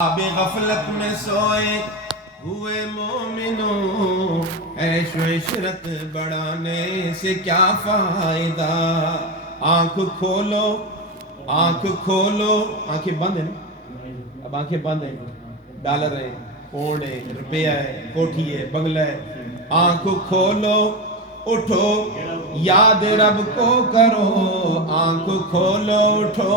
اب غفلت میں سوئے ہوئے مومنوں، عیش و عشرت بڑھانے سے کیا فائدہ؟ آنکھ کھولو، آنکھ کھولو، آنکھیں بند ہیں نا؟ اب آنکھیں بند ہیں، ڈالر ہے، پونڈ ہے، روپیہ ہے، کوٹھی ہے، بنگلہ ہے۔ آنکھ کھولو، اٹھو، یاد رب کو کرو۔ آنکھ کھولو، اٹھو،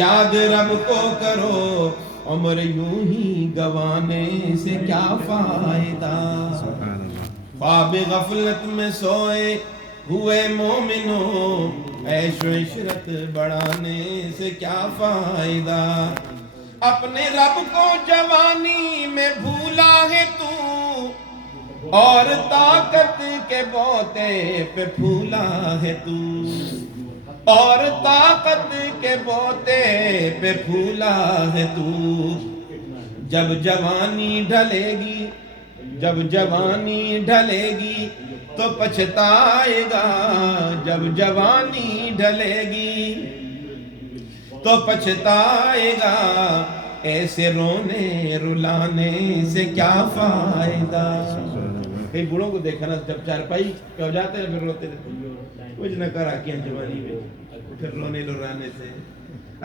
یاد رب کو کرو۔ عمر یوں ہی گوانے سے کیا فائدہ؟ خواب غفلت میں سوئے ہوئے مومنوں، عیش و عشرت بڑھانے سے کیا فائدہ؟ اپنے رب کو جوانی میں بھولا ہے تو، اور طاقت کے بوتے پہ پھولا ہے تو، اور طاقت کے بوتے پہ پھولا ہے تو۔ جب جوانی ڈھلے گی، جب جوانی ڈھلے گی تو پچھتائے گا۔ جب جوانی ڈھلے گی تو پچھتائے گا۔ ایسے رونے رلانے سے کیا فائدہ؟ کئی بوڑھوں کو دیکھا نا، جب چارپائی پہ ہو جاتے ہیں پھر روتے رہتے ہیں، کچھ نہ کرا کیا جوانی میں، پھر رونے لرانے سے۔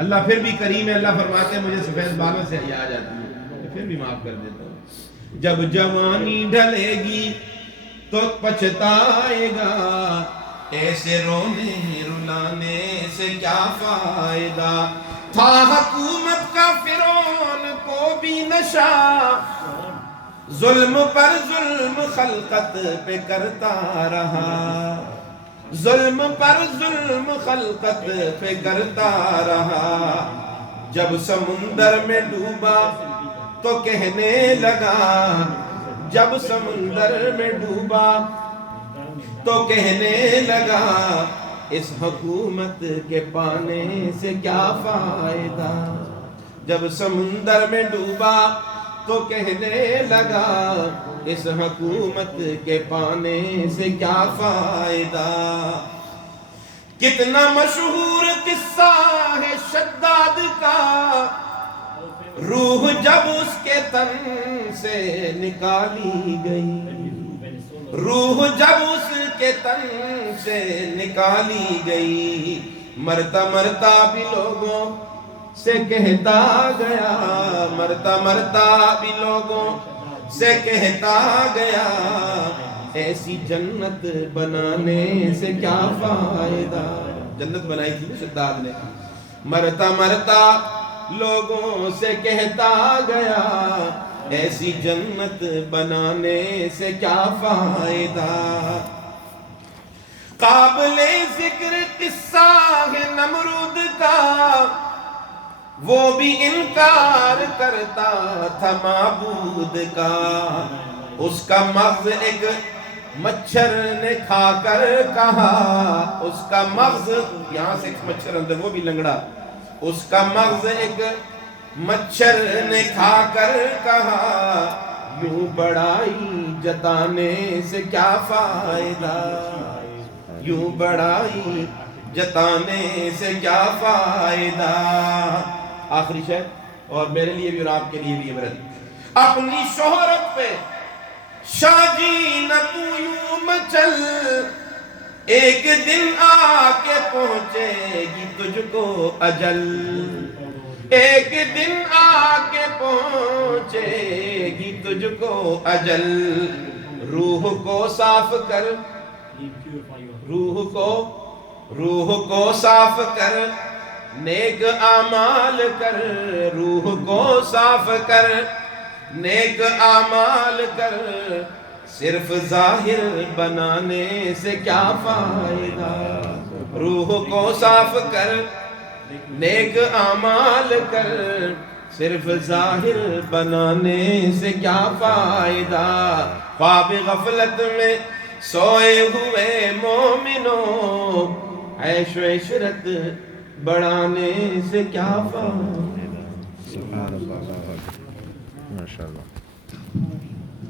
اللہ پھر بھی کریم ہے، اللہ فرماتے ہیں مجھے سفید بالوں سے حیا آ جاتی ہے، پھر بھی معاف کر دیتا ہوں۔ جب جوانی ڈھلے گی تو پچھتائے گا، ایسے رونے رلانے سے کیا فائدہ؟ تھا حکومت کا فرعون کو بھی نشہ، ظلم پر ظلم خلقت پہ کرتا رہا، ظلم پر ظلم خلقت پہ کرتا رہا۔ جب سمندر میں ڈوبا تو کہنے لگا، جب سمندر میں ڈوبا تو کہنے لگا، اس حکومت کے پانے سے کیا فائدہ؟ جب سمندر میں ڈوبا تو کہنے لگا، اس حکومت کے پانے سے کیا فائدہ؟ کتنا مشہور قصہ ہے شداد کا، روح جب اس کے تن سے نکالی گئی، روح جب اس کے تن سے نکالی گئی۔ مرتا مرتا بھی لوگوں سے کہتا گیا، مرتا مرتا بھی لوگوں سے کہتا گیا، ایسی جنت بنانے سے کیا فائدہ؟ جنت بنائی تھی نا شداد نے۔ مرتا مرتا لوگوں سے کہتا گیا، ایسی جنت بنانے سے کیا فائدہ؟ قابل ذکر قصہ ہے نمرود کا، وہ بھی انکار کرتا تھا معبود کا۔ اس کا مغز ایک مچھر نے کھا کر کہا، اس کا مغز، یہاں سے ایک مچھر اندر وہ بھی لنگڑا، اس کا مغز ایک مچھر نے کھا کر کہا، یوں بڑائی جتانے سے کیا فائدہ؟ یوں بڑائی جتانے سے کیا فائدہ؟ آخری شعر، اور میرے لیے بھی اور آپ کے لیے بھی عبرت۔ اپنی شہرت پہ شاہ جی نہ تو یوں مچل، ایک دن آ کے پہنچے گی تجھ کو اجل، ایک دن آ کے پہنچے گی تجھ کو اجل۔ روح کو صاف کر، روح کو صاف کر، نیک اعمال کر، روح کو صاف کر، نیک اعمال کر، صرف ظاہر بنانے سے کیا فائدہ؟ روح کو صاف کر، نیک اعمال کر، صرف ظاہر بنانے سے کیا فائدہ؟ خواب غفلت میں سوئے ہوئے مومنوں، عیش و عشرت بڑھانے سے کیا فائدہ؟ سبحان اللہ، ماشاء اللہ۔